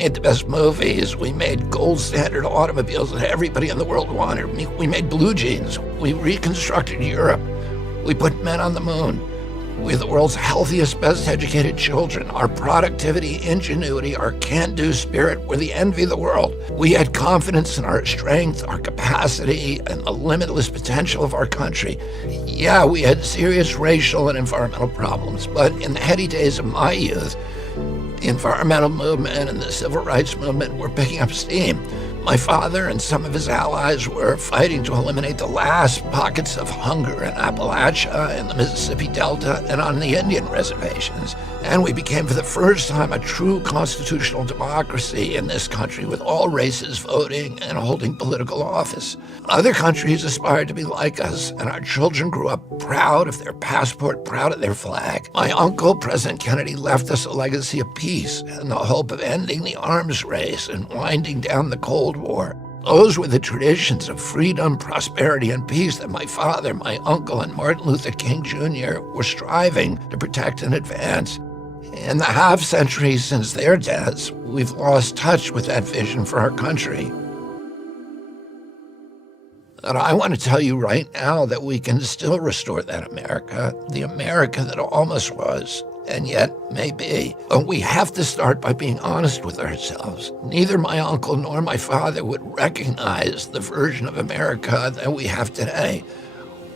made the best movies. We made gold standard automobiles that everybody in the world wanted. We made blue jeans. We reconstructed Europe. We put men on the moon. We're the world's healthiest, best educated children. Our productivity, ingenuity, our can-do spirit were the envy of the world. We had confidence in our strength, our capacity, and the limitless potential of our country. Yeah, we had serious racial and environmental problems, but in the heady days of my youth, the environmental movement and the civil rights movement were picking up steam. My father and some of his allies were fighting to eliminate the last pockets of hunger in Appalachia, in the Mississippi Delta, and on the Indian reservations. And we became, for the first time, a true constitutional democracy in this country, with all races voting and holding political office. Other countries aspired to be like us, and our children grew up proud of their passport, proud of their flag. My uncle, President Kennedy, left us a legacy of peace and the hope of ending the arms race and winding down the Cold War. Those were the traditions of freedom, prosperity, and peace that my father, my uncle, and Martin Luther King Jr. were striving to protect and advance. In the half-century since their deaths, we've lost touch with that vision for our country. And I want to tell you right now that we can still restore that America, the America that almost was, and yet may be. But we have to start by being honest with ourselves. Neither my uncle nor my father would recognize the version of America that we have today.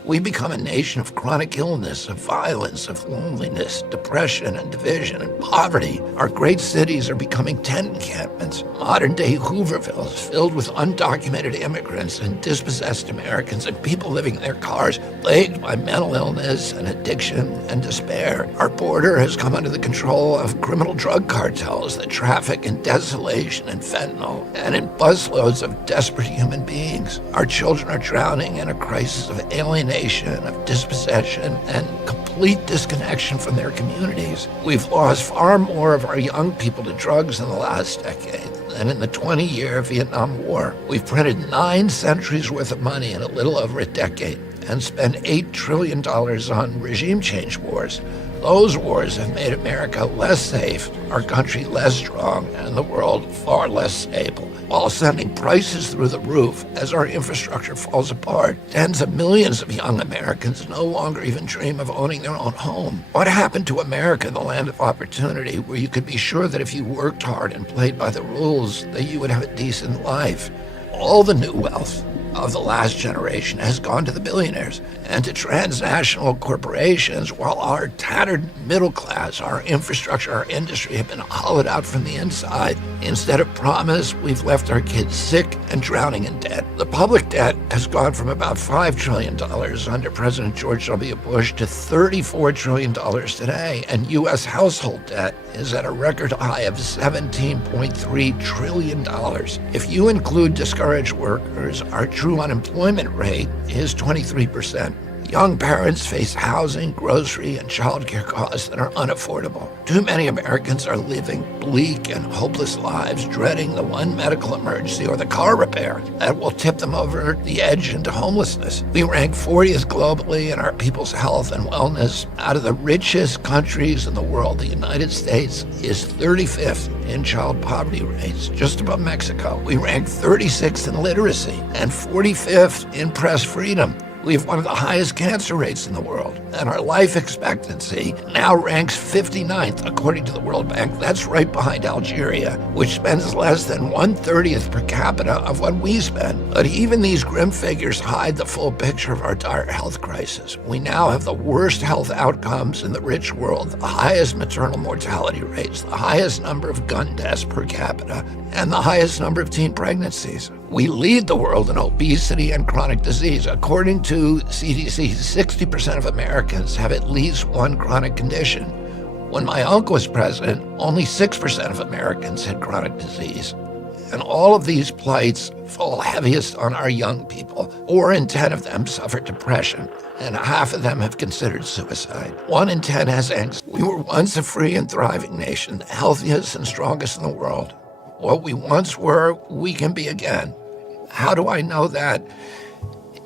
We become a nation of chronic illness, of violence, of loneliness, depression, and division, and poverty. Our great cities are becoming tent encampments, modern-day Hoovervilles filled with undocumented immigrants and dispossessed Americans and people living in their cars, plagued by mental illness and addiction and despair. Our border has come under the control of criminal drug cartels that traffic in desolation and fentanyl and in busloads of desperate human beings. Our children are drowning in a crisis of alienation, of dispossession, and complete disconnection from their communities. We've lost far more of our young people to drugs in the last decade than in the 20-year Vietnam War. We've printed 9 centuries worth of money in a little over a decade and spent $8 trillion on regime change wars. Those wars have made America less safe, our country less strong, and the world far less stable, while sending prices through the roof as our infrastructure falls apart. Tens of millions of young Americans no longer even dream of owning their own home. What happened to America, the land of opportunity, where you could be sure that if you worked hard and played by the rules, that you would have a decent life? All the new wealth of the last generation has gone to the billionaires and to transnational corporations, while our tattered middle class, our infrastructure, our industry have been hollowed out from the inside. Instead of promise, we've left our kids sick and drowning in debt. The public debt has gone from about $5 trillion under President George W. Bush to $34 trillion today, and U.S. household debt is at a record high of $17.3 trillion. If you include discouraged workers, our true unemployment rate is 23%. Young parents face housing, grocery, and childcare costs that are unaffordable. Too many Americans are living bleak and hopeless lives, dreading the one medical emergency or the car repair that will tip them over the edge into homelessness. We rank 40th globally in our people's health and wellness. Out of the richest countries in the world, the United States is 35th in child poverty rates, just above Mexico. We rank 36th in literacy and 45th in press freedom. We have one of the highest cancer rates in the world, and our life expectancy now ranks 59th, according to the World Bank. That's right behind Algeria, which spends less than 1/30th per capita of what we spend. But even these grim figures hide the full picture of our dire health crisis. We now have the worst health outcomes in the rich world, the highest maternal mortality rates, the highest number of gun deaths per capita, and the highest number of teen pregnancies. We lead the world in obesity and chronic disease. According to CDC, 60% of Americans have at least one chronic condition. When my uncle was president, only 6% of Americans had chronic disease. And all of these plights fall heaviest on our young people. 4 in 10 of them suffer depression, and half of them have considered suicide. 1 in 10 has anxiety. We were once a free and thriving nation, the healthiest and strongest in the world. What we once were, we can be again. How do I know that?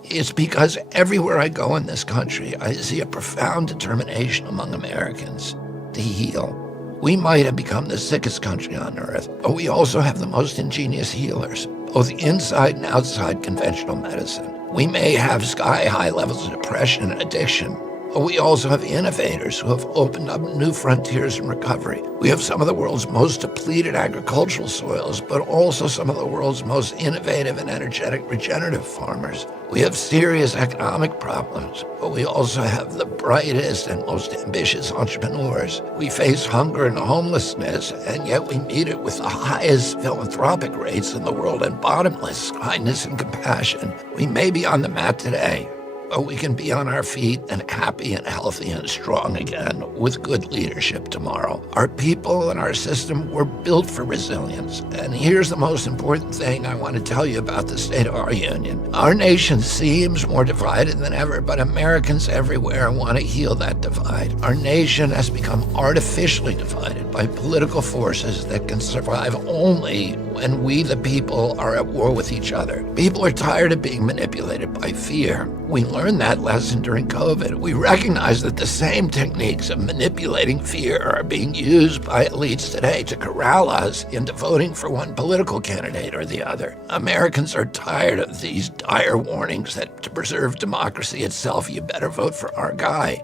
It's because everywhere I go in this country, I see a profound determination among Americans to heal. We might have become the sickest country on earth, but we also have the most ingenious healers, both inside and outside conventional medicine. We may have sky-high levels of depression and addiction, but we also have innovators who have opened up new frontiers in recovery. We have some of the world's most depleted agricultural soils, but also some of the world's most innovative and energetic regenerative farmers. We have serious economic problems, but we also have the brightest and most ambitious entrepreneurs. We face hunger and homelessness, and yet we meet it with the highest philanthropic rates in the world and bottomless kindness and compassion. We may be on the mat today, but we can be on our feet and happy and healthy and strong again with good leadership tomorrow. Our people and our system were built for resilience. And here's the most important thing I want to tell you about the state of our union. Our nation seems more divided than ever, but Americans everywhere want to heal that divide. Our nation has become artificially divided by political forces that can survive only when we, the people, are at war with each other. People are tired of being manipulated by fear. We learned that lesson during COVID. We recognize that the same techniques of manipulating fear are being used by elites today to corral us into voting for one political candidate or the other. Americans are tired of these dire warnings that to preserve democracy itself, you better vote for our guy.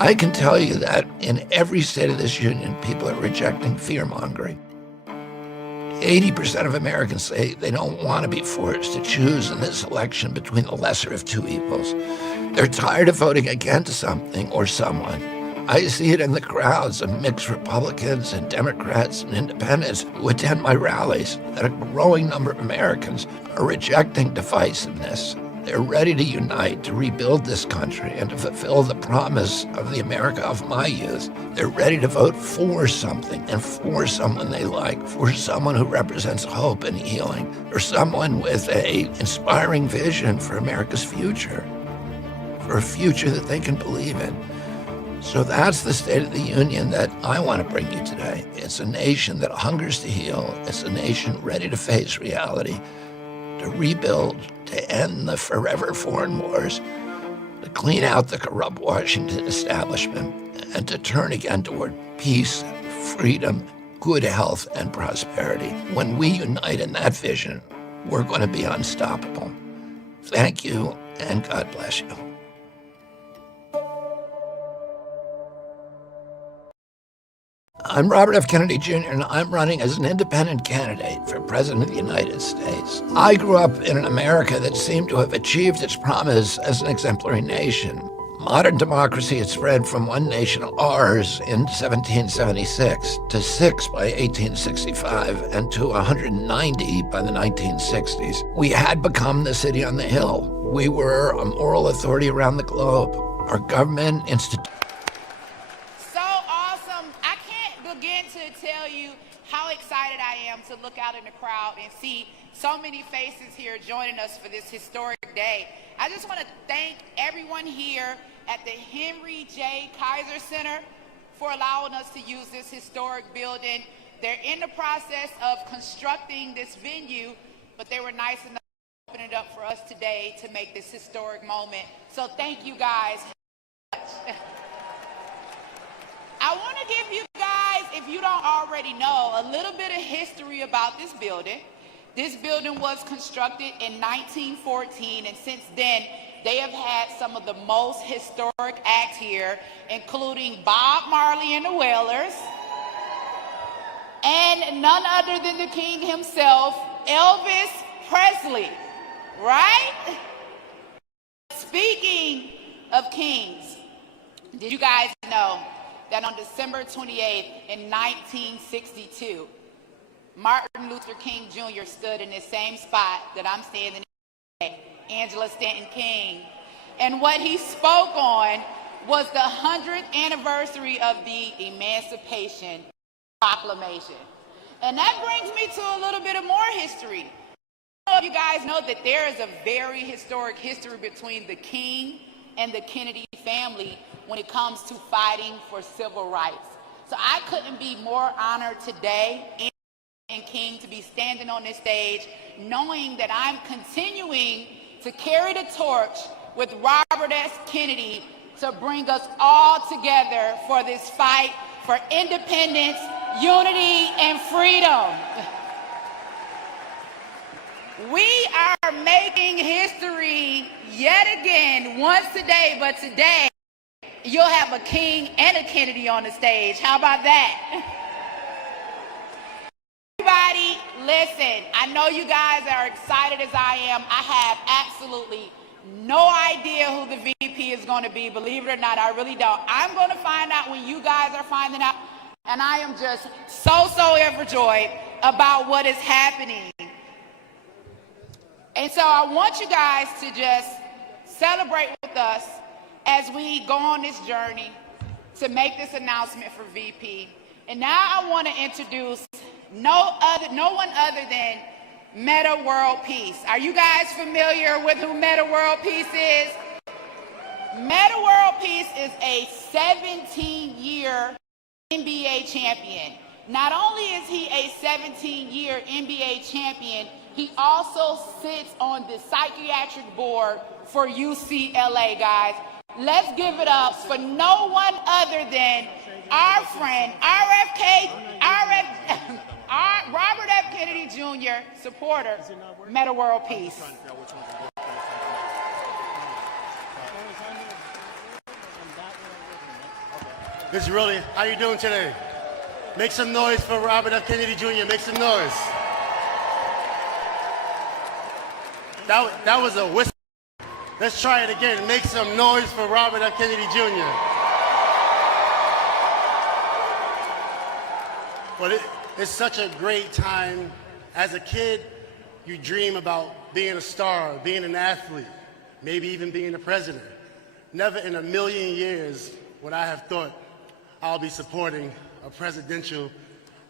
I can tell you that in every state of this union, people are rejecting fear-mongering. 80% of Americans say they don't want to be forced to choose in this election between the lesser of two evils. They're tired of voting against something or someone. I see it in the crowds of mixed Republicans and Democrats and independents who attend my rallies, that a growing number of Americans are rejecting divisiveness. They're ready to unite, to rebuild this country, and to fulfill the promise of the America of my youth. They're ready to vote for something and for someone they like, for someone who represents hope and healing, or someone with an inspiring vision for America's future, for a future that they can believe in. So that's the State of the Union that I want to bring you today. It's a nation that hungers to heal. It's a nation ready to face reality, to rebuild, to end the forever foreign wars, to clean out the corrupt Washington establishment, and to turn again toward peace, freedom, good health, and prosperity. When we unite in that vision, we're going to be unstoppable. Thank you, and God bless you. I'm Robert F. Kennedy Jr., and I'm running as an independent candidate for President of the United States. I grew up in an America that seemed to have achieved its promise as an exemplary nation. Modern democracy had spread from one nation, ours, in 1776 to 6 by 1865 and to 190 by the 1960s. We had become the city on the hill. We were a moral authority around the globe. Our government instituted to tell you how excited I am to look out in the crowd and see so many faces here joining us for this historic day. I just want to thank everyone here at the Henry J. Kaiser Center for allowing us to use this historic building. They're in the process of constructing this venue, but they were nice enough to open it up for us today to make this historic moment. So thank you guys. I want to give you guys, if you don't already know, a little bit of history about this building. This building was constructed in 1914, and since then, they have had some of the most historic acts here, including Bob Marley and the Wailers, and none other than the king himself, Elvis Presley, right? Speaking of kings, did you guys know that on December 28th in 1962, Martin Luther King Jr. stood in the same spot that I'm standing in today, Angela Stanton King, and what he spoke on was the 100th anniversary of the Emancipation Proclamation. And that brings me to a little bit of more history. I don't know if you guys know that there is a very historic history between the King and the Kennedy family when it comes to fighting for civil rights. So I couldn't be more honored today and King to be standing on this stage, knowing that I'm continuing to carry the torch with Robert S. Kennedy to bring us all together for this fight for independence, unity, and freedom. We are making history yet again, once today, but today you'll have a King and a Kennedy on the stage. How about that? Everybody, listen, I know you guys are excited as I am. I have absolutely no idea who the VP is going to be. Believe it or not, I really don't. I'm going to find out when you guys are finding out, and I am just so overjoyed about what is happening. And so I want you guys to just celebrate with us as we go on this journey to make this announcement for VP. And now I want to introduce no one other than Metta World Peace. Are you guys familiar with who Metta World Peace is? Metta World Peace is a 17-year NBA champion. Not only is he a 17-year NBA champion, he also sits on the psychiatric board for UCLA, guys. Let's give it up for no one other than our friend, Robert F. Kennedy Jr. supporter, Metta World Peace. This is really, how you doing today? Make some noise for Robert F. Kennedy Jr. Make some noise. That was a whisper. Let's try it again. Make some noise for Robert F. Kennedy Jr. But it's such a great time. As a kid, you dream about being a star, being an athlete, maybe even being a president. Never in a million years would I have thought I'll be supporting a presidential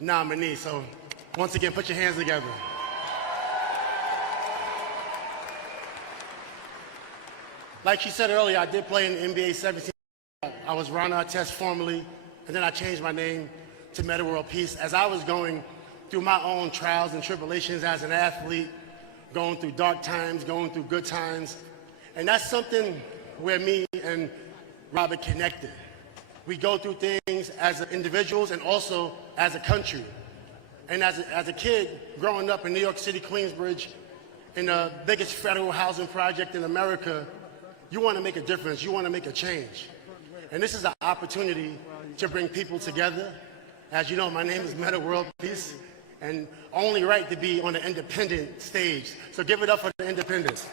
nominee. So once again, put your hands together. Like she said earlier, I did play in the NBA 17. I was Ron Artest formerly, and then I changed my name to Metta World Peace as I was going through my own trials and tribulations as an athlete, going through dark times, going through good times. And that's something where me and Robert connected. We go through things as individuals and also as a country. And as a kid growing up in New York City, Queensbridge, in the biggest federal housing project in America, you want to make a difference, you want to make a change. And this is an opportunity to bring people together. As you know, my name is Metta World Peace, and only right to be on the independent stage. So give it up for the independents.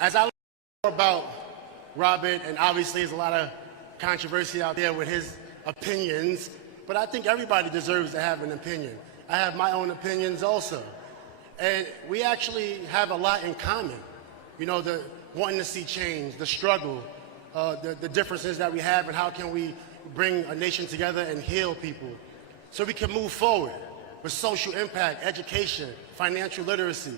As I learn more about Robert, and obviously there's a lot of controversy out there with his opinions, but I think everybody deserves to have an opinion. I have my own opinions also. And we actually have a lot in common. You know, the wanting to see change, the struggle, the differences that we have, and how can we bring a nation together and heal people so we can move forward with social impact, education, financial literacy,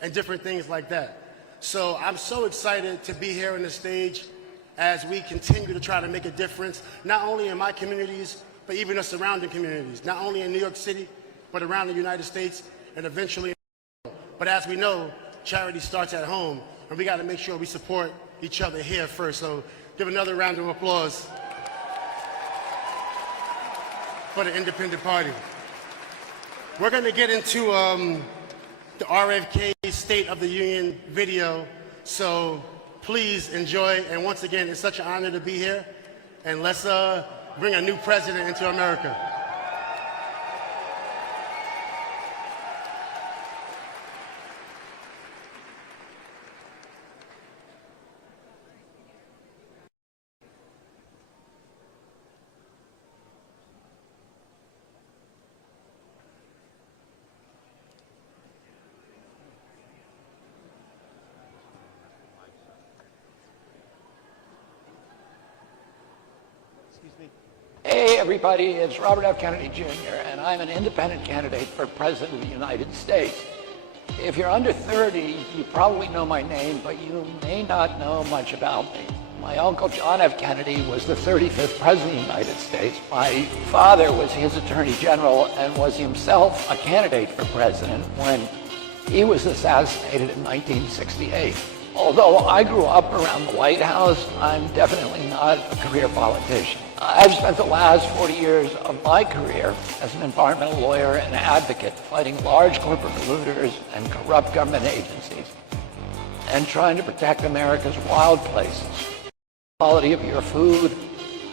and different things like that. So I'm so excited to be here on the stage as we continue to try to make a difference, not only in my communities, but even the surrounding communities, not only in New York City, but around the United States and eventually. But as we know, charity starts at home, and we got to make sure we support each other here first. So give another round of applause for the Independent Party. We're going to get into the RFK State of the Union video, so please enjoy. And once again, it's such an honor to be here, and let's bring a new president into America. Hey everybody, it's Robert F. Kennedy Jr. and I'm an independent candidate for President of the United States. If you're under 30, you probably know my name, but you may not know much about me. My uncle John F. Kennedy was the 35th President of the United States. My father was his Attorney General and was himself a candidate for President when he was assassinated in 1968. Although I grew up around the White House, I'm definitely not a career politician. I've spent the last 40 years of my career as an environmental lawyer and advocate fighting large corporate polluters and corrupt government agencies and trying to protect America's wild places. The quality of your food,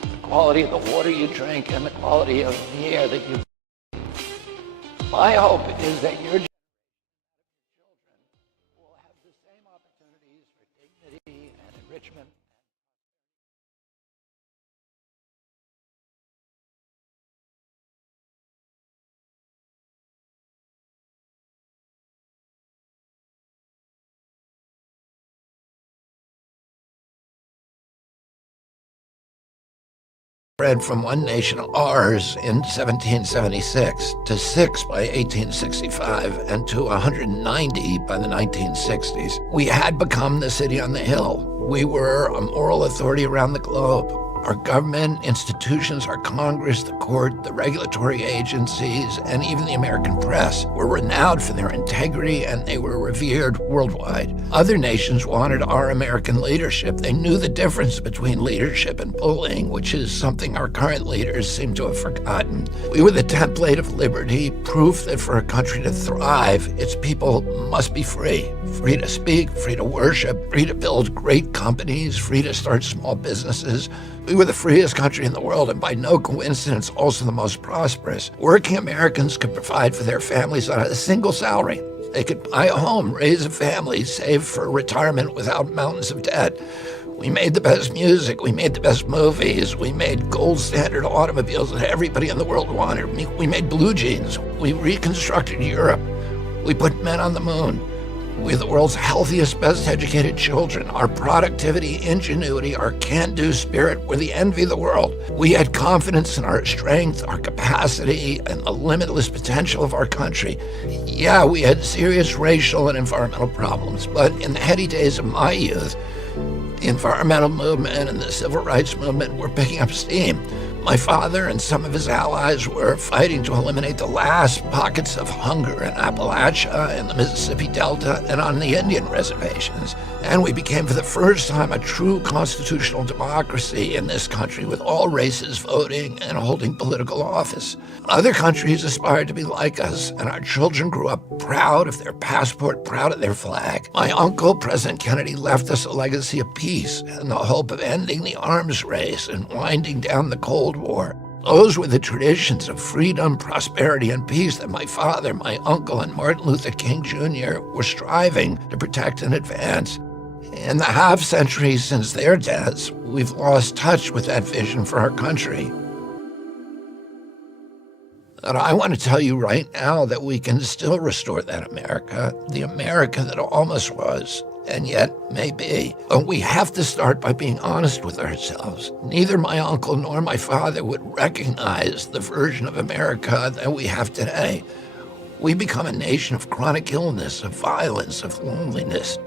the quality of the water you drink, and the quality of the air that you breathe. My hope is that your will have the same opportunities for dignity and enrichment. Spread from one nation, ours, in 1776 to 6 by 1865 and to 190 by the 1960s. We had become the city on the hill. We were a moral authority around the globe. Our government, institutions, our Congress, the court, the regulatory agencies, and even the American press were renowned for their integrity, and they were revered worldwide. Other nations wanted our American leadership. They knew the difference between leadership and bullying, which is something our current leaders seem to have forgotten. We were the template of liberty, proof that for a country to thrive, its people must be free. Free to speak, free to worship, free to build great companies, free to start small businesses. We were the freest country in the world, and by no coincidence, also the most prosperous. Working Americans could provide for their families on a single salary. They could buy a home, raise a family, save for retirement without mountains of debt. We made the best music, we made the best movies, we made gold standard automobiles that everybody in the world wanted. We made blue jeans, we reconstructed Europe, we put men on the moon. We're the world's healthiest, best educated children. Our productivity, ingenuity, our can-do spirit were the envy of the world. We had confidence in our strength, our capacity, and the limitless potential of our country. Yeah, we had serious racial and environmental problems, but in the heady days of my youth, the environmental movement and the civil rights movement were picking up steam. My father and some of his allies were fighting to eliminate the last pockets of hunger in Appalachia and the Mississippi Delta and on the Indian reservations. And we became for the first time a true constitutional democracy in this country, with all races voting and holding political office. Other countries aspired to be like us, and our children grew up proud of their passport, proud of their flag. My uncle, President Kennedy, left us a legacy of peace and the hope of ending the arms race and winding down the Cold War. Those were the traditions of freedom, prosperity, and peace that my father, my uncle, and Martin Luther King Jr. were striving to protect and advance. In the half-century since their deaths, we've lost touch with that vision for our country. And I want to tell you right now that we can still restore that America, the America that almost was, and yet may be. But we have to start by being honest with ourselves. Neither my uncle nor my father would recognize the version of America that we have today. We become a nation of chronic illness, of violence, of loneliness.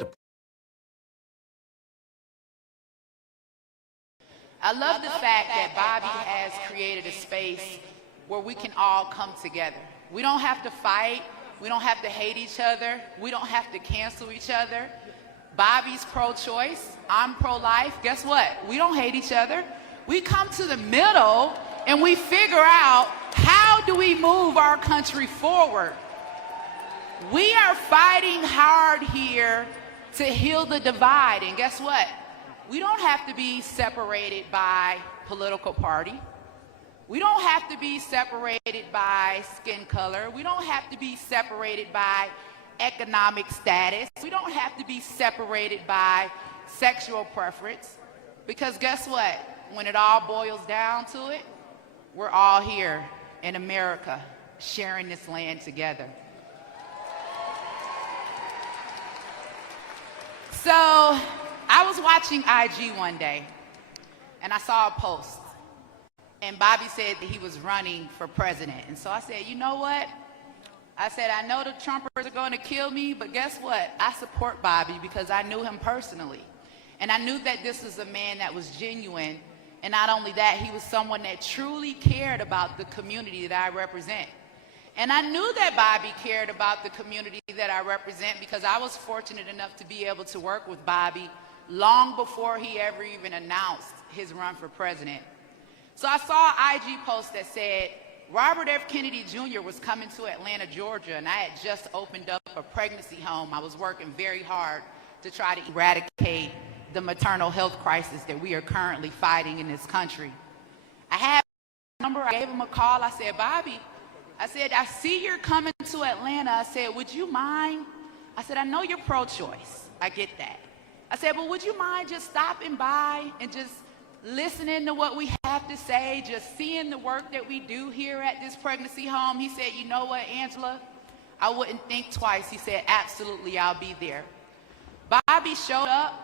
I love the fact that Bobby has created a space where we can all come together. We don't have to fight. We don't have to hate each other. We don't have to cancel each other. Bobby's pro-choice. I'm pro-life. Guess what? We don't hate each other. We come to the middle and we figure out, how do we move our country forward? We are fighting hard here to heal the divide. And guess what? We don't have to be separated by political party. We don't have to be separated by skin color. We don't have to be separated by economic status. We don't have to be separated by sexual preference. Because guess what? When it all boils down to it, we're all here in America sharing this land together. So I was watching IG one day, and I saw a post, and Bobby said that he was running for president. And so I said, you know what? I said, I know the Trumpers are going to kill me, but guess what? I support Bobby because I knew him personally. And I knew that this was a man that was genuine, and not only that, he was someone that truly cared about the community that I represent. And I knew that Bobby cared about the community that I represent because I was fortunate enough to be able to work with Bobby long before he ever even announced his run for president. So I saw an IG post that said, Robert F. Kennedy Jr. was coming to Atlanta, Georgia, and I had just opened up a pregnancy home. I was working very hard to try to eradicate the maternal health crisis that we are currently fighting in this country. I had a number, I gave him a call, I said, Bobby, I said, I see you're coming to Atlanta. I said, would you mind? I said, I know you're pro-choice, I get that. I said, but would you mind just stopping by and just listening to what we have to say, just seeing the work that we do here at this pregnancy home? He said, you know what, Angela? I wouldn't think twice. He said, absolutely, I'll be there. Bobby showed up.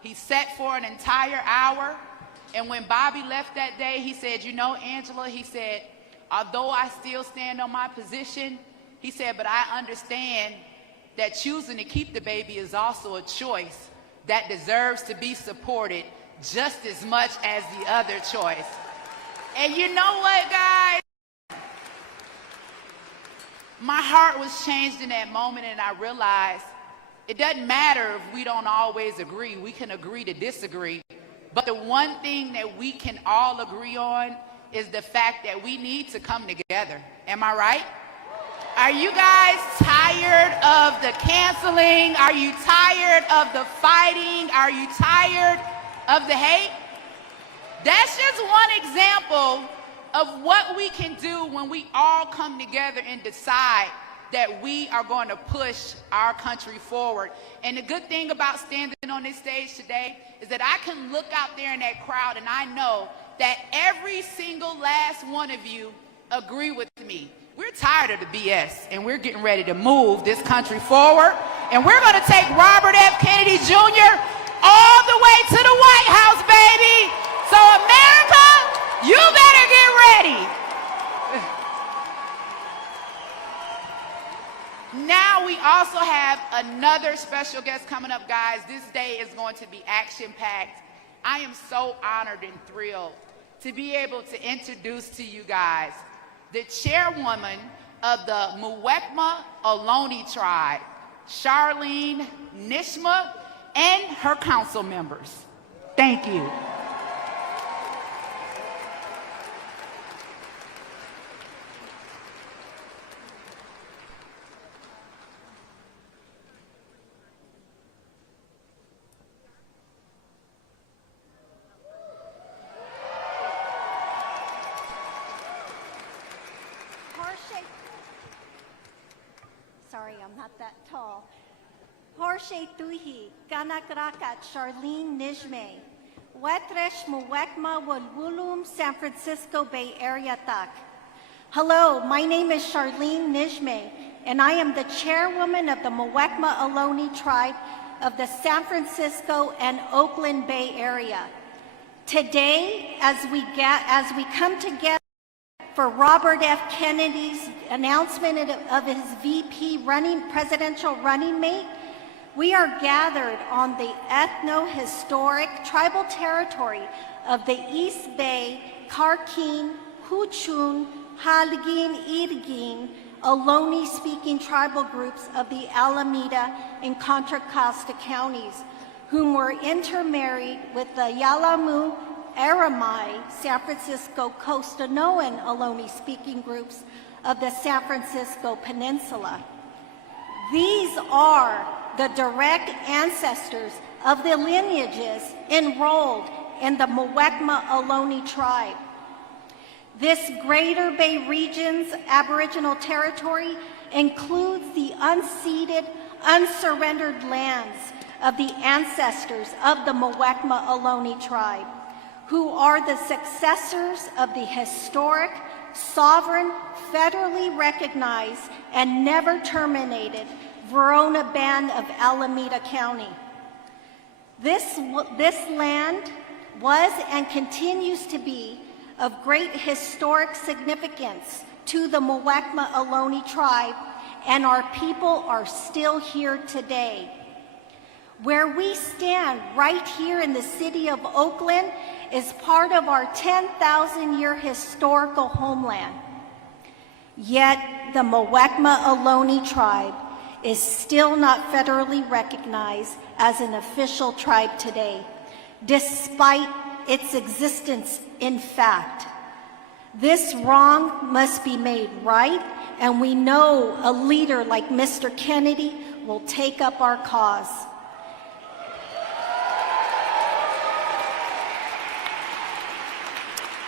He sat for an entire hour. And when Bobby left that day, he said, you know, Angela, he said, although I still stand on my position, he said, but I understand that choosing to keep the baby is also a choice that deserves to be supported just as much as the other choice. And you know what, guys? My heart was changed in that moment, and I realized it doesn't matter if we don't always agree. We can agree to disagree. But the one thing that we can all agree on is the fact that we need to come together. Am I right? Are you guys tired of the canceling? Are you tired of the fighting? Are you tired of the hate? That's just one example of what we can do when we all come together and decide that we are going to push our country forward. And the good thing about standing on this stage today is that I can look out there in that crowd and I know that every single last one of you agree with me. We're tired of the BS and we're getting ready to move this country forward. And we're going to take Robert F. Kennedy Jr. all the way to the White House, baby. So America, you better get ready. Now we also have another special guest coming up, guys. This day is going to be action-packed. I am so honored and thrilled to be able to introduce to you guys the chairwoman of the Muwekma Ohlone tribe, Charlene Nishma, and her council members. Thank you. Sorry, I'm not that tall. Horshe Tuhi, Ganakrakat, Charlene Nijme, Wetresh Muwekma Walwulum, San Francisco Bay Area Tak. Hello, my name is Charlene Nijme, and I am the chairwoman of the Muwekma Ohlone tribe of the San Francisco and Oakland Bay Area. Today, as we come together for Robert F. Kennedy's announcement of his presidential running mate, we are gathered on the ethno-historic tribal territory of the East Bay, Karkin, Huchun, Halgin, Irgin, Ohlone-speaking tribal groups of the Alameda and Contra Costa counties, whom were intermarried with the Yalamu, Aramai, San Francisco Costanoan Ohlone-speaking groups of the San Francisco Peninsula. These are the direct ancestors of the lineages enrolled in the Muwekma Ohlone tribe. This Greater Bay Region's Aboriginal territory includes the unceded, unsurrendered lands of the ancestors of the Muwekma Ohlone tribe, who are the successors of the historic, sovereign, federally recognized, and never terminated Verona Band of Alameda County. This land was and continues to be of great historic significance to the Muwekma Ohlone tribe, and our people are still here today. Where we stand right here in the city of Oakland is part of our 10,000-year historical homeland. Yet the Muwekma Ohlone tribe is still not federally recognized as an official tribe today, despite its existence in fact. This wrong must be made right, and we know a leader like Mr. Kennedy will take up our cause.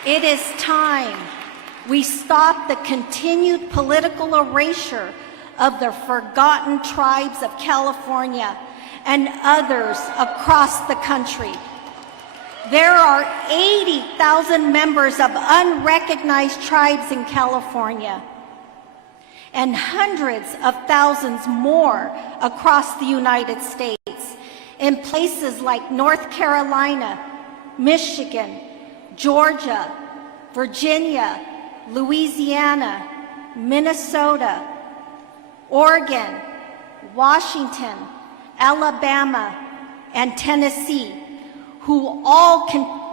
It is time we stop the continued political erasure of the forgotten tribes of California and others across the country. There are 80,000 members of unrecognized tribes in California and hundreds of thousands more across the United States in places like North Carolina, Michigan, Georgia, Virginia, Louisiana, Minnesota, Oregon, Washington, Alabama, and Tennessee, who all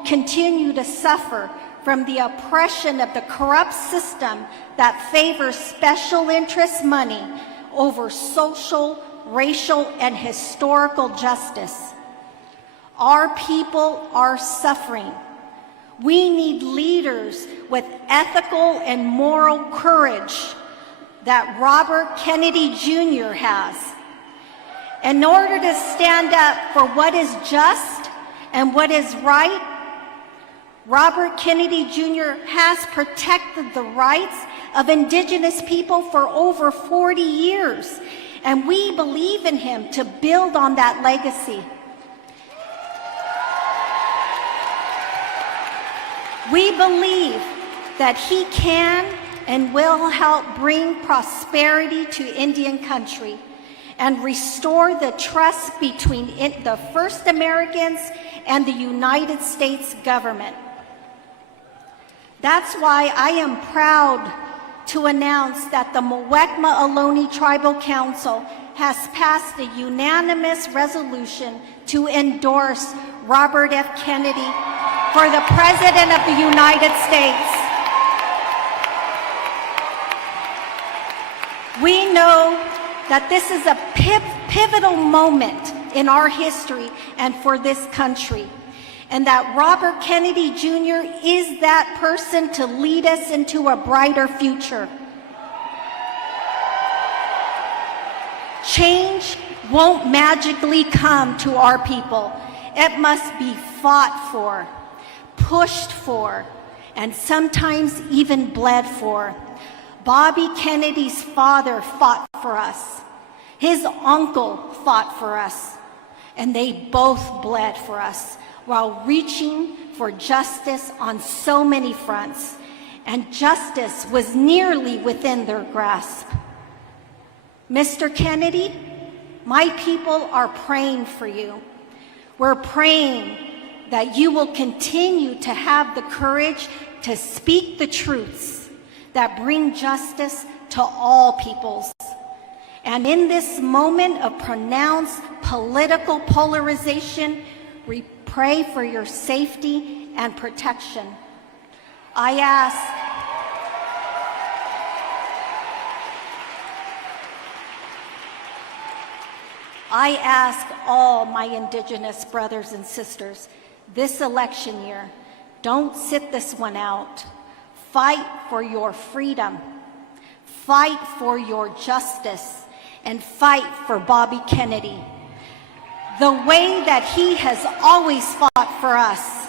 continue to suffer from the oppression of the corrupt system that favors special interest money over social, racial, and historical justice. Our people are suffering. We need leaders with ethical and moral courage that Robert Kennedy Jr. has. In order to stand up for what is just and what is right, Robert Kennedy Jr. has protected the rights of Indigenous people for over 40 years, and we believe in him to build on that legacy. We believe that he can and will help bring prosperity to Indian country and restore the trust between the First Americans and the United States government. That's why I am proud to announce that the Muwekma Ohlone Tribal Council has passed a unanimous resolution to endorse Robert F. Kennedy for the President of the United States. We know that this is a pivotal moment in our history and for this country, and that Robert Kennedy Jr. is that person to lead us into a brighter future. Change won't magically come to our people. It must be fought for, pushed for, and sometimes even bled for. Bobby Kennedy's father fought for us. His uncle fought for us. And they both bled for us while reaching for justice on so many fronts. And justice was nearly within their grasp. Mr. Kennedy, my people are praying for you. We're praying that you will continue to have the courage to speak the truths that bring justice to all peoples. And in this moment of pronounced political polarization, we pray for your safety and protection. I ask all my Indigenous brothers and sisters this election year, don't sit this one out. Fight for your freedom, fight for your justice, and fight for Bobby Kennedy, the way that he has always fought for us.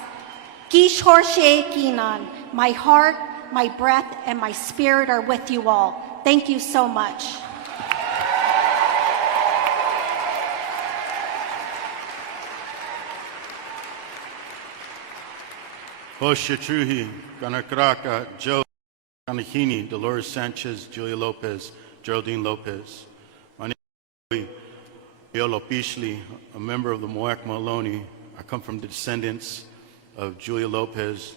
Gish Horshe Kinan, my heart, my breath, and my spirit are with you all. Thank you so much. Oshatruhi, Ganakraka, Joe, Kanahini, Dolores Sanchez, Julia Lopez, Geraldine Lopez. My name is Yolo Pishli, a member of the Muwekma Ohlone. I come from the descendants of Julia Lopez,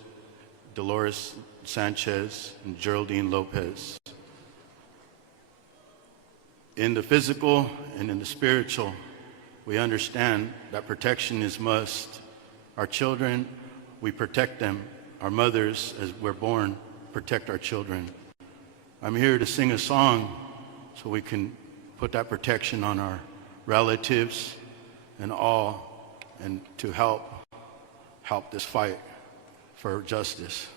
Dolores Sanchez, and Geraldine Lopez. In the physical and in the spiritual, we understand that protection is must. Our children, we protect them. Our mothers, as we're born, protect our children. I'm here to sing a song so we can put that protection on our relatives and all, and to help this fight for justice.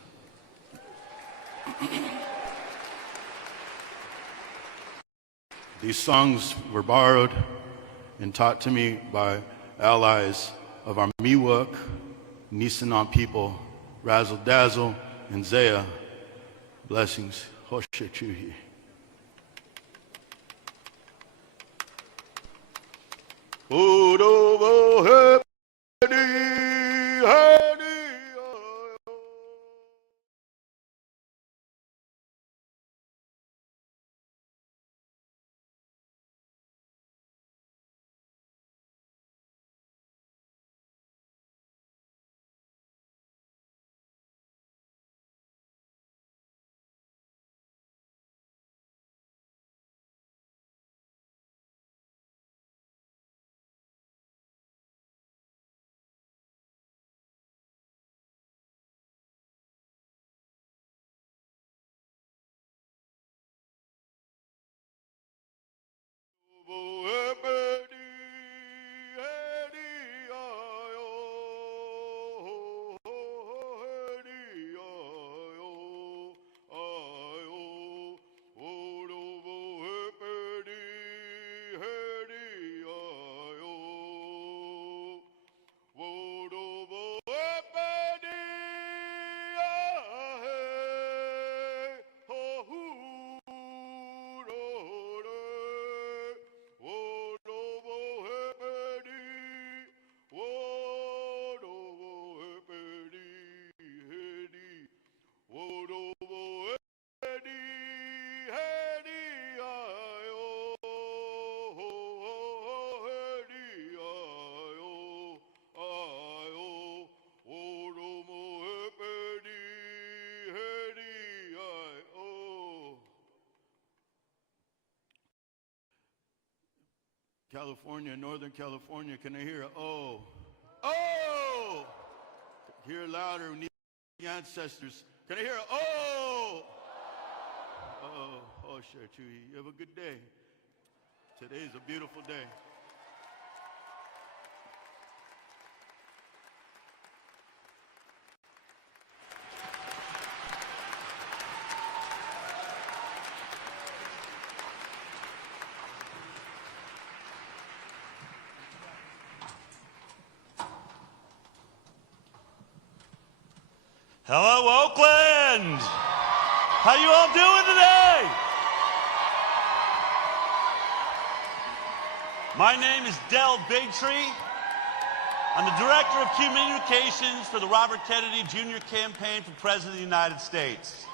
These songs were borrowed and taught to me by allies of our Miwok, Nisenan people, Razzle Dazzle, and Zaya. Blessings. Hoshe Chuhi. California, Northern California, can I hear a oh? Oh! Hear it louder, we need the ancestors. Can I hear a oh? Oh, oh, sure, Chewy. You have a good day. Today is a beautiful day. Hello, Oakland! How you all doing today? My name is Del Bigtree. I'm the Director of Communications for the Robert Kennedy Jr. campaign for President of the United States.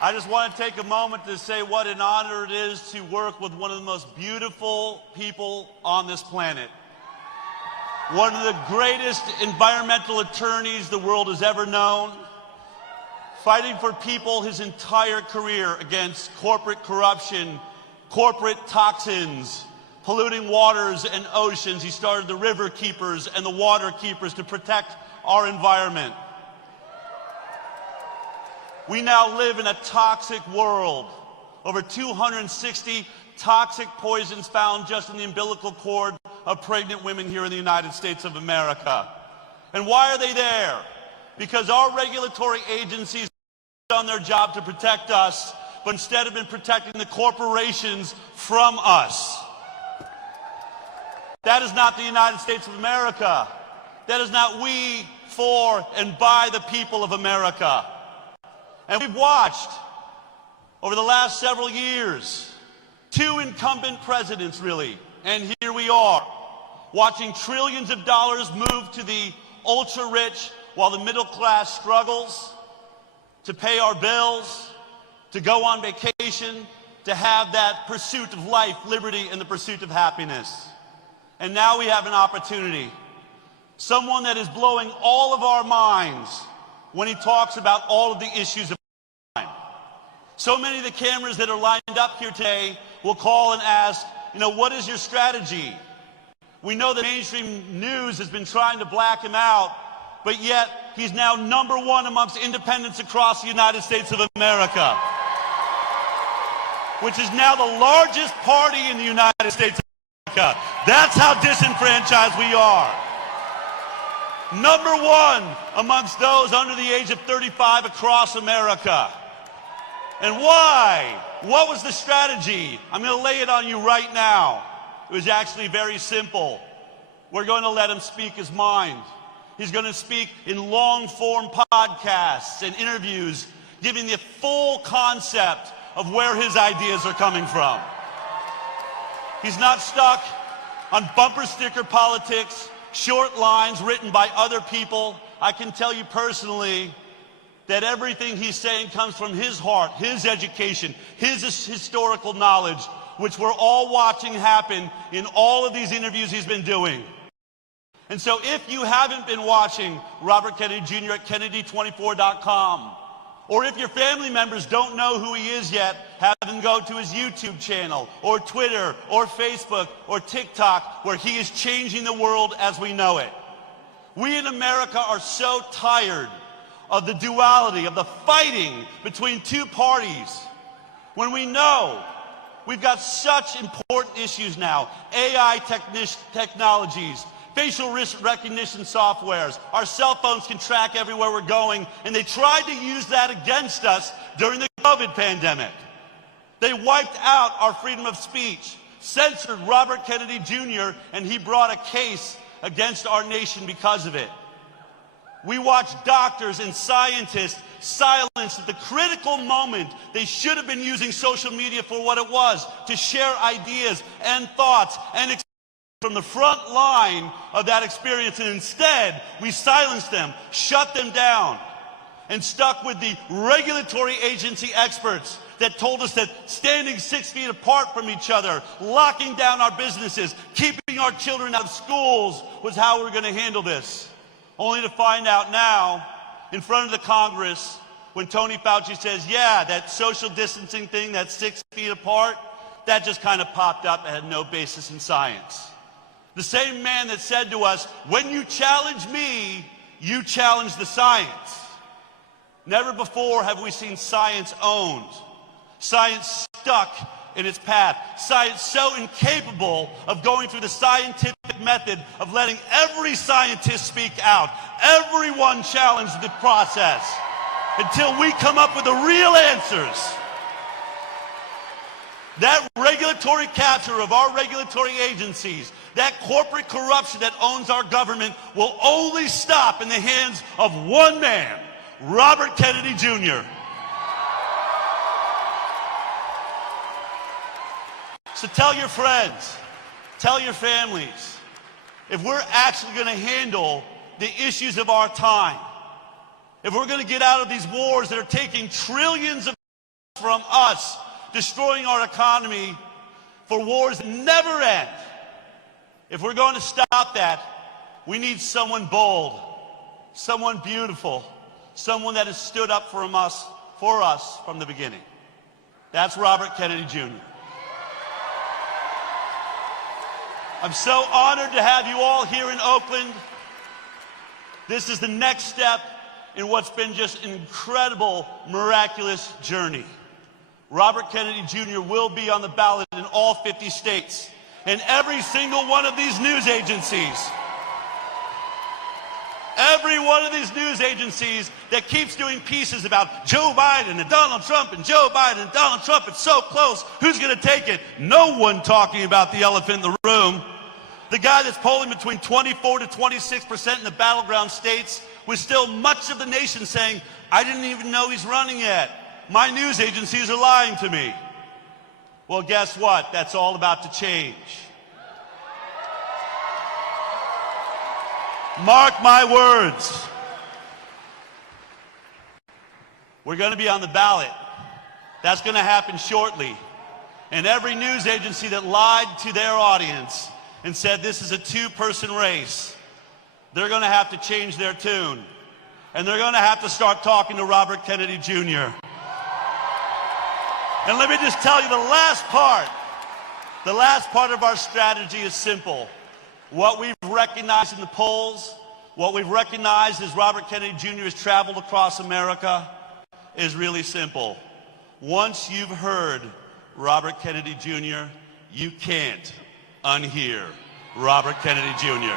I just want to take a moment to say what an honor it is to work with one of the most beautiful people on this planet. One of the greatest environmental attorneys the world has ever known, fighting for people his entire career against corporate corruption, corporate toxins, polluting waters and oceans. He started the River Keepers and the Water Keepers to protect our environment. We now live in a toxic world. Over 260 toxic poisons found just in the umbilical cord of pregnant women here in the United States of America. And why are they there? Because our regulatory agencies have done their job to protect us, but instead have been protecting the corporations from us. That is not the United States of America. That is not we, for, and by the people of America. And we've watched, over the last several years, two incumbent presidents, really, and here we are, watching trillions of dollars move to the ultra-rich while the middle class struggles to pay our bills, to go on vacation, to have that pursuit of life, liberty, and the pursuit of happiness. And now we have an opportunity. Someone that is blowing all of our minds when he talks about all of the issues of time. So many of the cameras that are lined up here today will call and ask, what is your strategy? We know that mainstream news has been trying to black him out, but yet he's now #1 amongst independents across the United States of America, which is now the largest party in the United States of America. That's how disenfranchised we are. #1 amongst those under the age of 35 across America. And why? What was the strategy? I'm going to lay it on you right now. It was actually very simple. We're going to let him speak his mind. He's going to speak in long-form podcasts and interviews, giving the full concept of where his ideas are coming from. He's not stuck on bumper sticker politics, short lines written by other people. I can tell you personally that everything he's saying comes from his heart, his education, his historical knowledge, which we're all watching happen in all of these interviews he's been doing. And so if you haven't been watching Robert Kennedy Jr. at Kennedy24.com, or if your family members don't know who he is yet, have them go to his YouTube channel, or Twitter, or Facebook, or TikTok, where he is changing the world as we know it. We in America are so tired of the duality, of the fighting between two parties, when we know we've got such important issues now. AI technologies, facial recognition softwares, our cell phones can track everywhere we're going, and they tried to use that against us during the COVID pandemic. They wiped out our freedom of speech, censored Robert Kennedy Jr., and he brought a case against our nation because of it. We watched doctors and scientists silenced at the critical moment. They should have been using social media for what it was, to share ideas and thoughts and from the front line of that experience, and instead we silenced them, shut them down, and stuck with the regulatory agency experts that told us that standing 6 feet apart from each other, locking down our businesses, keeping our children out of schools was how we were going to handle this. Only to find out now, in front of the Congress, when Tony Fauci says, yeah, that social distancing thing, that's 6 feet apart, that just kind of popped up and had no basis in science. The same man that said to us, when you challenge me, you challenge the science. Never before have we seen science owned, science stuck in its path, science so incapable of going through the scientific method of letting every scientist speak out, everyone challenge the process until we come up with the real answers. That regulatory capture of our regulatory agencies, that corporate corruption that owns our government will only stop in the hands of one man, Robert Kennedy Jr. So tell your friends, tell your families, if we're actually going to handle the issues of our time, if we're going to get out of these wars that are taking trillions of from us, destroying our economy for wars that never end, if we're going to stop that, we need someone bold, someone beautiful, someone that has stood up for us from the beginning. That's Robert Kennedy Jr. I'm so honored to have you all here in Oakland. This is the next step in what's been just an incredible, miraculous journey. Robert Kennedy Jr. will be on the ballot in all 50 states, and every single one of these news agencies, every one of these news agencies that keeps doing pieces about Joe Biden and Donald Trump and Joe Biden and Donald Trump, it's so close, who's going to take it? No one talking about the elephant in the room. The guy that's polling between 24 to 26% in the battleground states, with still much of the nation saying, I didn't even know he's running yet. My news agencies are lying to me. Well, guess what? That's all about to change. Mark my words. We're going to be on the ballot. That's going to happen shortly. And every news agency that lied to their audience and said this is a two-person race, they're going to have to change their tune. And they're going to have to start talking to Robert Kennedy Jr. And let me just tell you the last part of our strategy is simple. What we've recognized in the polls, What we've recognized as Robert Kennedy Jr. has traveled across America is really simple. Once you've heard Robert Kennedy Jr., you can't unhear Robert Kennedy Jr.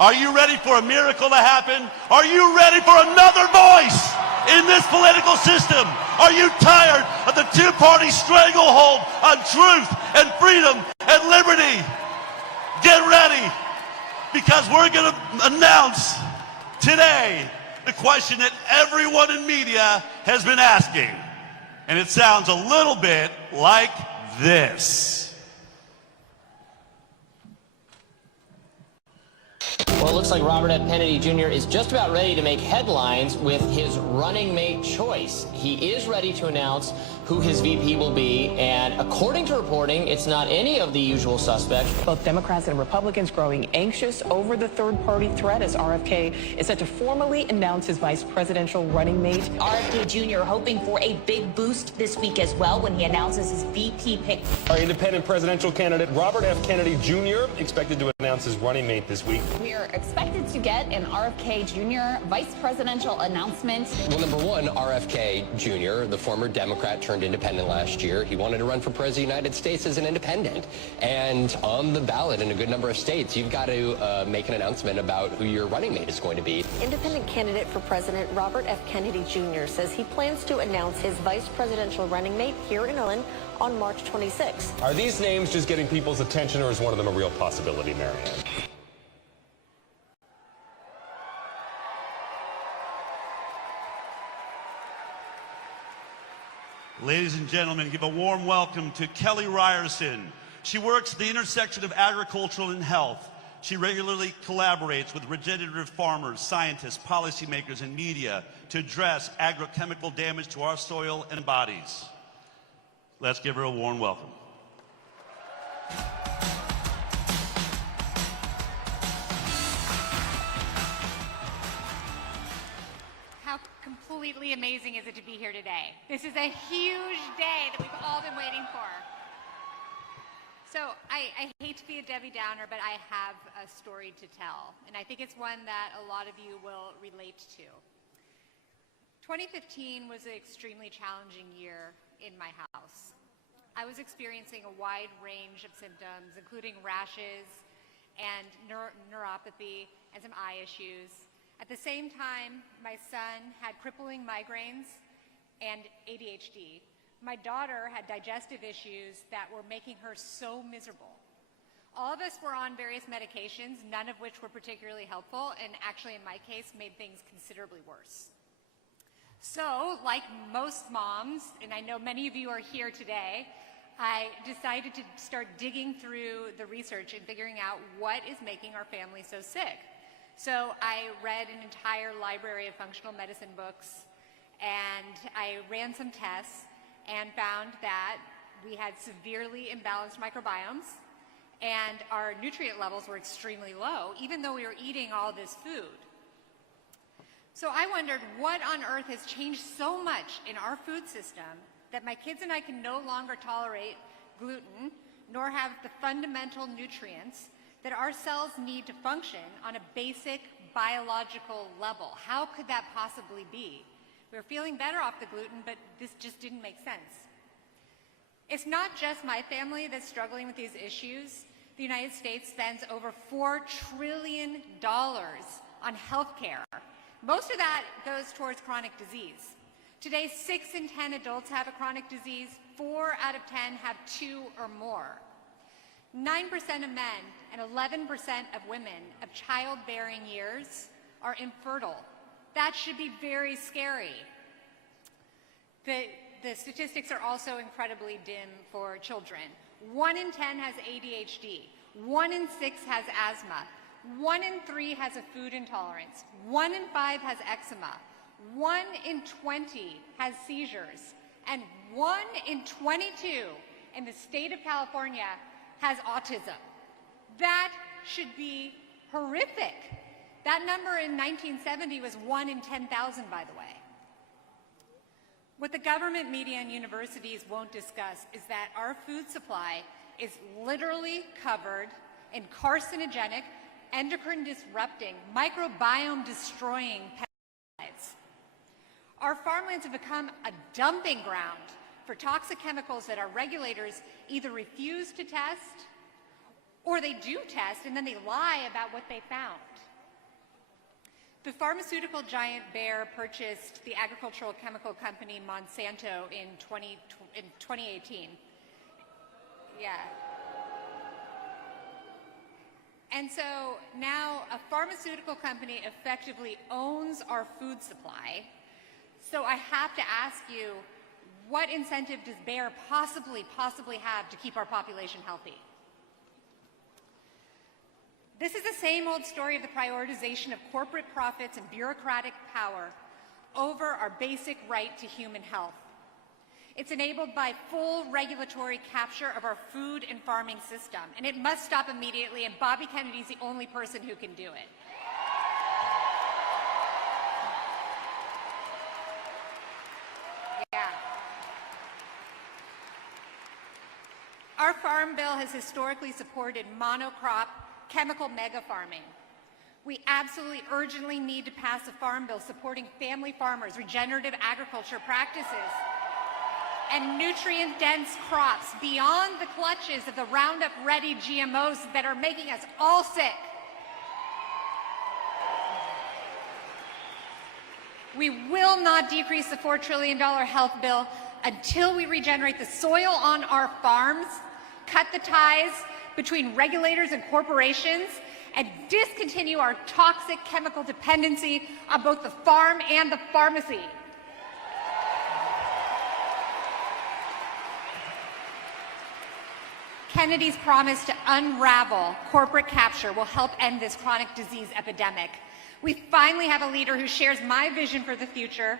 Are you ready for a miracle to happen? Are you ready for another voice in this political system? Are you tired of the two-party stranglehold on truth and freedom and liberty? Get ready, because we're going to announce today the question that everyone in media has been asking. And it sounds a little bit like this. Well, it looks like Robert F. Kennedy Jr. is just about ready to make headlines with his running mate choice. He is ready to announce who his VP will be, and according to reporting, it's not any of the usual suspects. Both Democrats and Republicans growing anxious over the third-party threat as RFK is set to formally announce his vice presidential running mate. RFK Jr. hoping for a big boost this week as well when he announces his VP pick. Our independent presidential candidate, Robert F. Kennedy Jr., expected to announce his running mate this week. We are expected to get an RFK Jr. vice presidential announcement. Well, number one, RFK Jr., the former Democrat turned independent last year. He wanted to run for president of the United States as an independent. And on the ballot in a good number of states, you've got to make an announcement about who your running mate is going to be. Independent candidate for president Robert F. Kennedy Jr. says he plans to announce his vice presidential running mate here in Ireland on March 26th. Are these names just getting people's attention, or is one of them a real possibility, Marianne? Ladies and gentlemen, give a warm welcome to Kelly Ryerson. She works at the intersection of agriculture and health. She regularly collaborates with regenerative farmers, scientists, policymakers, and media to address agrochemical damage to our soil and bodies. Let's give her a warm welcome. How completely amazing is it to be here today? This is a huge day that we've all been waiting for. So I hate to be a Debbie Downer, but I have a story to tell, and I think it's one that a lot of you will relate to. 2015 was an extremely challenging year in my house. I was experiencing a wide range of symptoms, including rashes and neuropathy and some eye issues. At the same time, my son had crippling migraines and ADHD. My daughter had digestive issues that were making her so miserable. All of us were on various medications, none of which were particularly helpful, and actually in my case made things considerably worse. So, like most moms, and I know many of you are here today, I decided to start digging through the research and figuring out what is making our family so sick. So I read an entire library of functional medicine books, and I ran some tests and found that we had severely imbalanced microbiomes, and our nutrient levels were extremely low, even though we were eating all this food. So I wondered, what on earth has changed so much in our food system that my kids and I can no longer tolerate gluten, nor have the fundamental nutrients that our cells need to function on a basic biological level? How could that possibly be? We were feeling better off the gluten, but this just didn't make sense. It's not just my family that's struggling with these issues. The United States spends over $4 trillion on healthcare. Most of that goes towards chronic disease. Today, 6 in 10 adults have a chronic disease, 4 out of 10 have 2 or more. 9% of men and 11% of women of childbearing years are infertile. That should be very scary. The statistics are also incredibly dim for children. 1 in 10 has ADHD. 1 in 6 has asthma. 1 in 3 has a food intolerance. 1 in 5 has eczema. 1 in 20 has seizures. And 1 in 22 in the state of California has autism. That should be horrific. That number in 1970 was 1 in 10,000, by the way. What the government, media, and universities won't discuss is that our food supply is literally covered in carcinogenic, endocrine disrupting, microbiome destroying pesticides. Our farmlands have become a dumping ground for toxic chemicals that our regulators either refuse to test or they do test and then they lie about what they found. The pharmaceutical giant Bayer purchased the agricultural chemical company Monsanto in 2018. Yeah. And so now a pharmaceutical company effectively owns our food supply. So I have to ask you, what incentive does Bayer possibly have to keep our population healthy? This is the same old story of the prioritization of corporate profits and bureaucratic power over our basic right to human health. It's enabled by full regulatory capture of our food and farming system, and it must stop immediately, and Bobby Kennedy's the only person who can do it. Yeah. Our Farm Bill has historically supported monocrop chemical mega farming. We absolutely urgently need to pass a farm bill supporting family farmers, regenerative agriculture practices, and nutrient-dense crops beyond the clutches of the Roundup-ready GMOs that are making us all sick. We will not decrease the $4 trillion health bill until we regenerate the soil on our farms, cut the ties between regulators and corporations, and discontinue our toxic chemical dependency on both the farm and the pharmacy. Kennedy's promise to unravel corporate capture will help end this chronic disease epidemic. We finally have a leader who shares my vision for the future.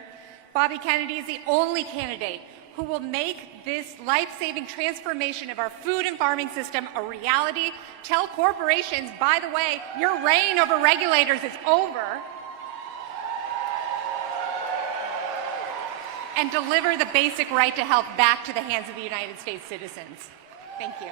Bobby Kennedy is the only candidate who will make this life-saving transformation of our food and farming system a reality. Tell corporations, by the way, your reign over regulators is over. And deliver the basic right to health back to the hands of the United States citizens. Thank you.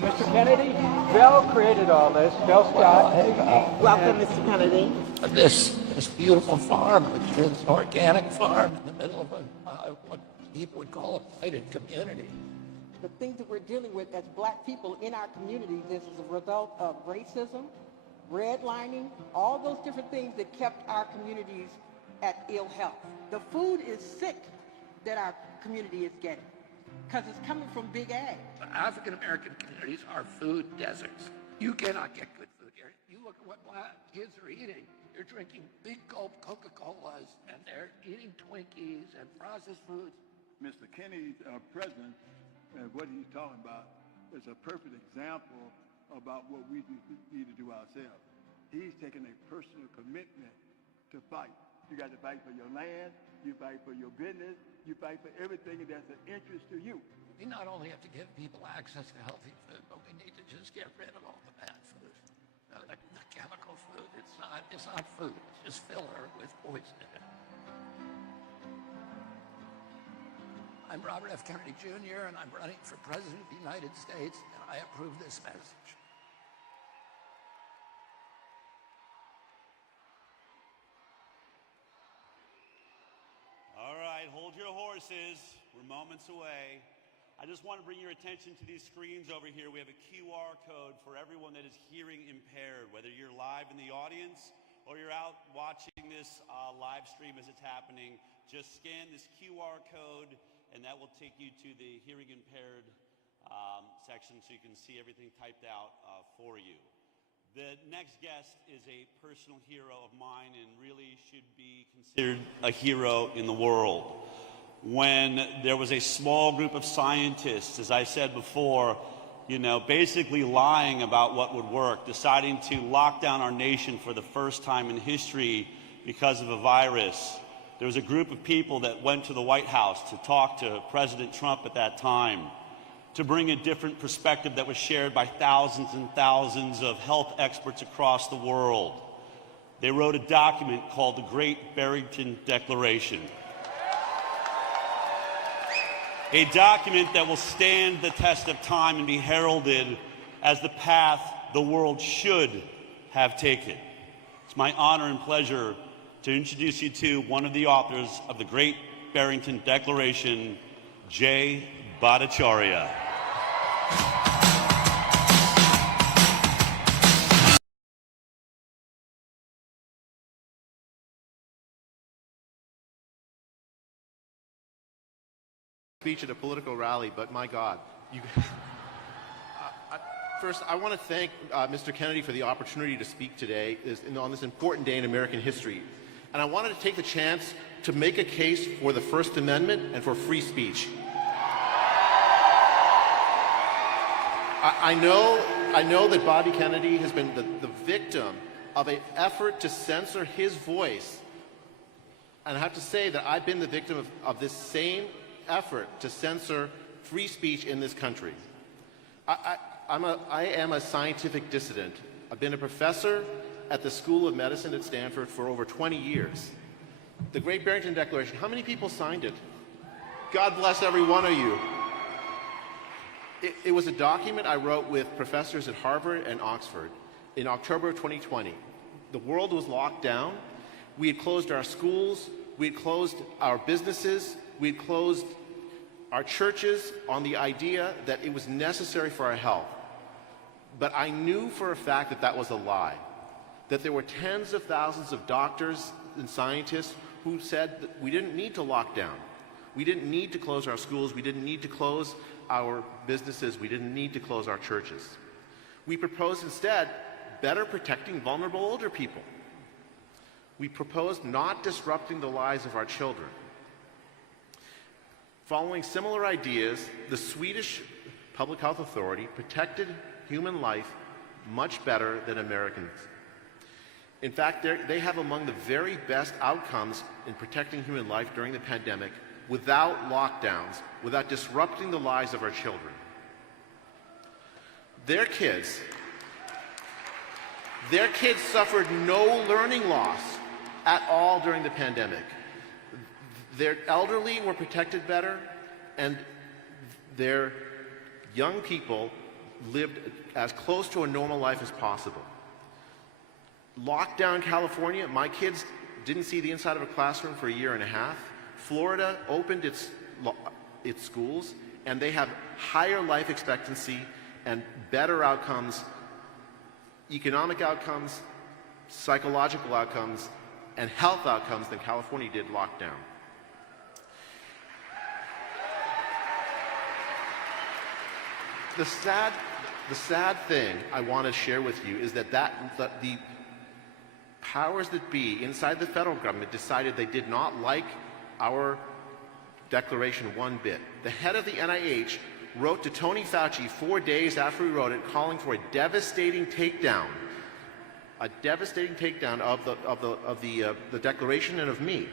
Mr. Kennedy, Bill created all this. Bill Scott. Welcome, Mr. Kennedy. This beautiful farm, which is an organic farm in the middle of what people would call a blighted community. The things that we're dealing with as black people in our communities is a result of racism, redlining, all those different things that kept our communities at ill health. The food is sick that our community is getting because it's coming from big ag. African American communities are food deserts. You cannot get good food here. You look at what black kids are eating. They're drinking big gulp Coca-Colas and they're eating Twinkies and processed foods. Mr. Kennedy's president, what he's talking about is a perfect example about what we need to do ourselves. He's taking a personal commitment to fight. You got to fight for your land, you fight for your business, you fight for everything that's of interest to you. We not only have to give people access to healthy food, but we need to just get rid of all the bad food. The chemical food, it's not food, it's just filler with poison in it. I'm Robert F. Kennedy Jr., and I'm running for President of the United States, and I approve this message. All right, hold your horses. We're moments away. I just want to bring your attention to these screens over here. We have a QR code for everyone that is hearing impaired, whether you're live in the audience or you're out watching this live stream as it's happening. Just scan this QR code, and that will take you to the hearing impaired section so you can see everything typed out for you. The next guest is a personal hero of mine and really should be considered a hero in the world. When there was a small group of scientists, as I said before, basically lying about what would work, deciding to lock down our nation for the first time in history because of a virus, there was a group of people that went to the White House to talk to President Trump at that time, to bring a different perspective that was shared by thousands and thousands of health experts across the world. They wrote a document called the Great Barrington Declaration. A document that will stand the test of time and be heralded as the path the world should have taken. It's my honor and pleasure to introduce you to one of the authors of the Great Barrington Declaration, Jay Bhattacharya. Speech at a political rally, but my God. First, I want to thank Mr. Kennedy for the opportunity to speak today on this important day in American history. And I wanted to take the chance to make a case for the First Amendment and for free speech. I know that Bobby Kennedy has been the victim of an effort to censor his voice. And I have to say that I've been the victim of this same effort to censor free speech in this country. I am a scientific dissident. I've been a professor at the School of Medicine at Stanford for over 20 years. The Great Barrington Declaration, how many people signed it? God bless every one of you. It was a document I wrote with professors at Harvard and Oxford in October of 2020. The world was locked down. We had closed our schools. We had closed our businesses. We had closed our churches on the idea that it was necessary for our health. But I knew for a fact that that was a lie, that there were tens of thousands of doctors and scientists who said that we didn't need to lock down. We didn't need to close our schools. We didn't need to close our businesses. We didn't need to close our churches. We proposed instead better protecting vulnerable older people. We proposed not disrupting the lives of our children. Following similar ideas, the Swedish Public Health Authority protected human life much better than Americans. In fact, they have among the very best outcomes in protecting human life during the pandemic without lockdowns, without disrupting the lives of our children. Their kids suffered no learning loss at all during the pandemic. Their elderly were protected better, and their young people lived as close to a normal life as possible. Lockdown California, my kids didn't see the inside of a classroom for a year and a half. Florida opened its schools, and they have higher life expectancy and better outcomes, economic outcomes, psychological outcomes, and health outcomes than California did lockdown. The sad thing I want to share with you is that the powers that be inside the federal government decided they did not like our declaration one bit. The head of the NIH wrote to Tony Fauci 4 days after he wrote it, calling for a devastating takedown of the declaration and of me.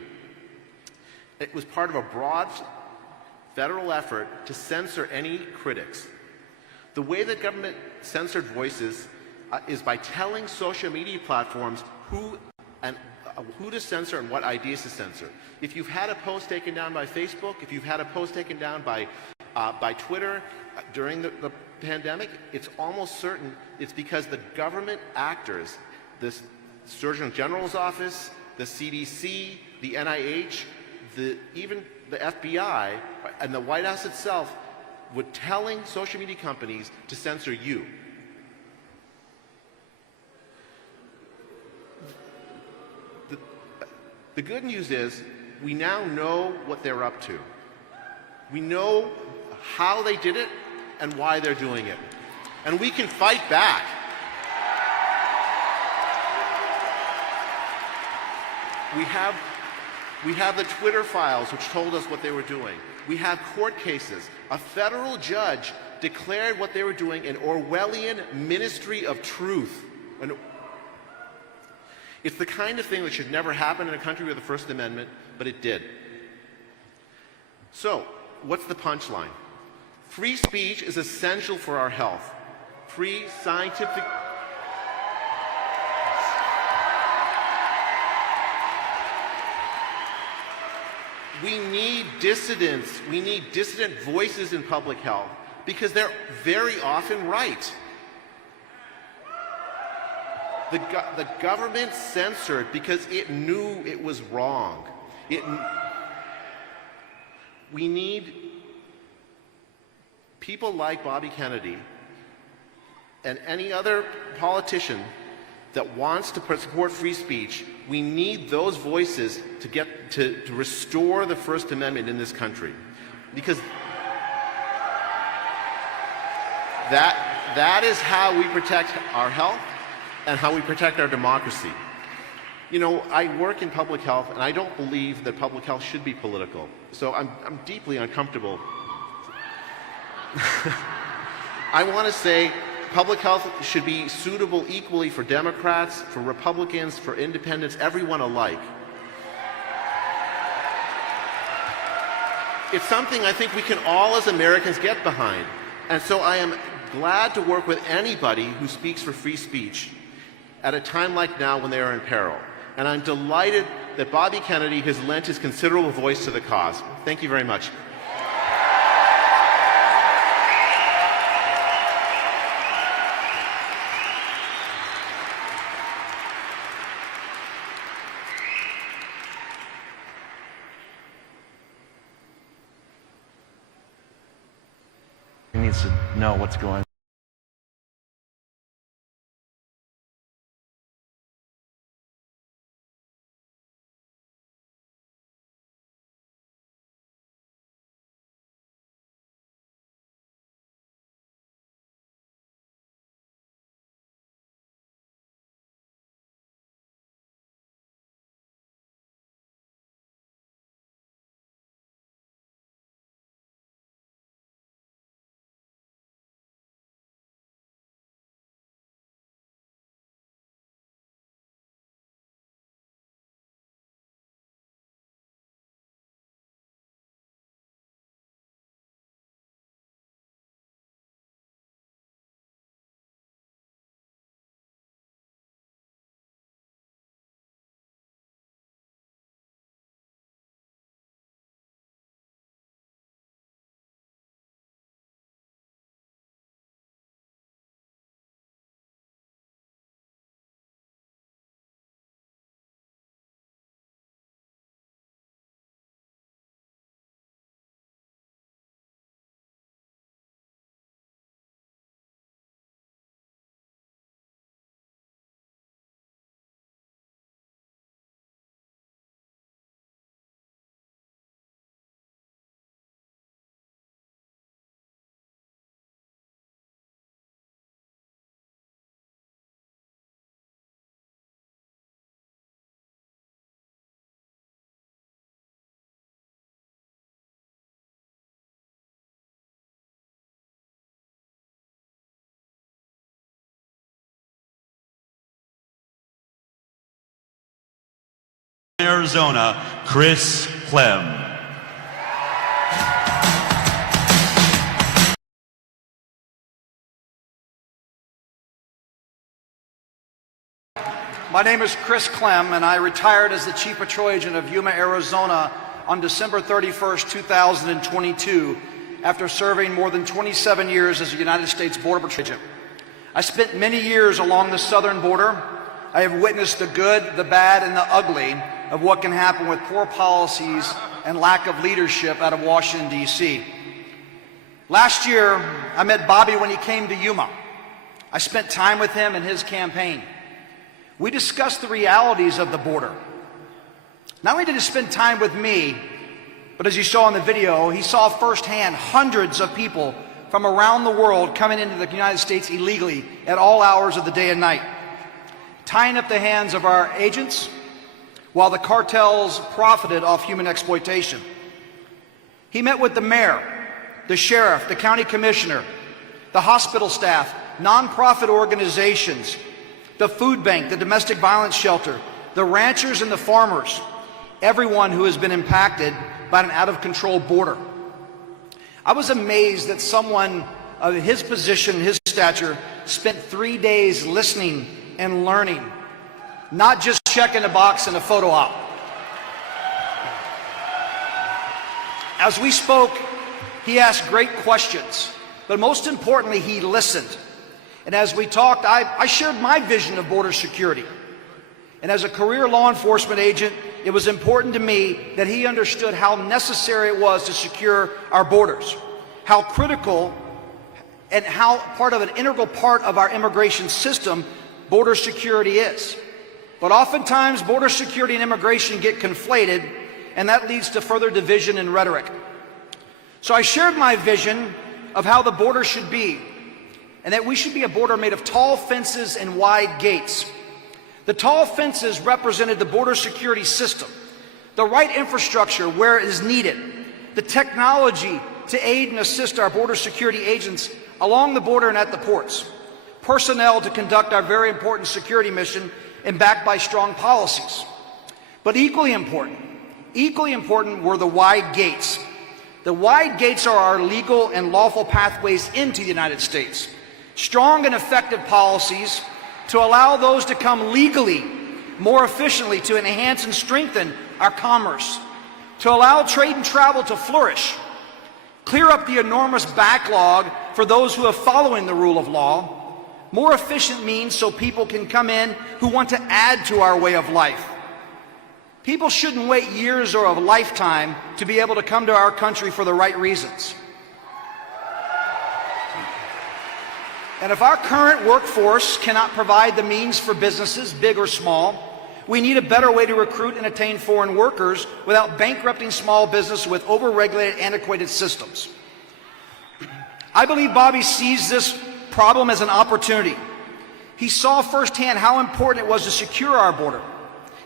It was part of a broad federal effort to censor any critics. The way that government censored voices is by telling social media platforms who to censor and what ideas to censor. If you've had a post taken down by Facebook, if you've had a post taken down by Twitter during the pandemic, it's almost certain it's because the government actors, the Surgeon General's office, the CDC, the NIH, even the FBI, and the White House itself were telling social media companies to censor you. The good news is we now know what they're up to. We know how they did it and why they're doing it. And we can fight back. We have the Twitter files which told us what they were doing. We have court cases. A federal judge declared what they were doing an Orwellian ministry of truth. It's the kind of thing that should never happen in a country with the First Amendment, but it did. So, what's the punchline? Free speech is essential for our health. Free scientific... We need dissidents. We need dissident voices in public health because they're very often right. The government censored because it knew it was wrong. We need people like Bobby Kennedy and any other politician that wants to support free speech. We need those voices to restore the First Amendment in this country, because that is how we protect our health and how we protect our democracy. You know, I work in public health, and I don't believe that public health should be political. So I'm deeply uncomfortable. I want to say public health should be suitable equally for Democrats, for Republicans, for independents, everyone alike. It's something I think we can all as Americans get behind. And so I am glad to work with anybody who speaks for free speech at a time like now when they are in peril. And I'm delighted that Bobby Kennedy has lent his considerable voice to the cause. Thank you very much. He needs to know what's going on. Arizona, Chris Clem. My name is Chris Clem, and I retired as the Chief Patrol Agent of Yuma, Arizona on December 31st, 2022, after serving more than 27 years as a United States Border Patrol Agent. I spent many years along the southern border. I have witnessed the good, the bad, and the ugly of what can happen with poor policies and lack of leadership out of Washington, D.C. Last year, I met Bobby when he came to Yuma. I spent time with him in his campaign. We discussed the realities of the border. Not only did he spend time with me, but as you saw in the video, he saw firsthand hundreds of people from around the world coming into the United States illegally at all hours of the day and night, tying up the hands of our agents, while the cartels profited off human exploitation. He met with the mayor, the sheriff, the county commissioner, the hospital staff, nonprofit organizations, the food bank, the domestic violence shelter, the ranchers and the farmers, everyone who has been impacted by an out-of-control border. I was amazed that someone of his position, his stature, spent 3 days listening and learning, not just checking a box in a photo op. As we spoke, he asked great questions, but most importantly, he listened. And as we talked, I shared my vision of border security. And as a career law enforcement agent, it was important to me that he understood how necessary it was to secure our borders, how critical and how part of an integral part of our immigration system border security is. But oftentimes, border security and immigration get conflated, and that leads to further division and rhetoric. So I shared my vision of how the border should be, and that we should be a border made of tall fences and wide gates. The tall fences represented the border security system, the right infrastructure where it is needed, the technology to aid and assist our border security agents along the border and at the ports, personnel to conduct our very important security mission, and backed by strong policies. But equally important were the wide gates. The wide gates are our legal and lawful pathways into the United States. Strong and effective policies to allow those to come legally, more efficiently, to enhance and strengthen our commerce, to allow trade and travel to flourish, clear up the enormous backlog for those who are following the rule of law, more efficient means so people can come in who want to add to our way of life. People shouldn't wait years or a lifetime to be able to come to our country for the right reasons. And if our current workforce cannot provide the means for businesses, big or small, we need a better way to recruit and attain foreign workers without bankrupting small business with overregulated, antiquated systems. I believe Bobby sees this problem as an opportunity. He saw firsthand how important it was to secure our border.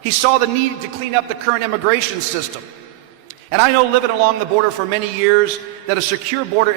He saw the need to clean up the current immigration system. And I know, living along the border for many years, that a secure border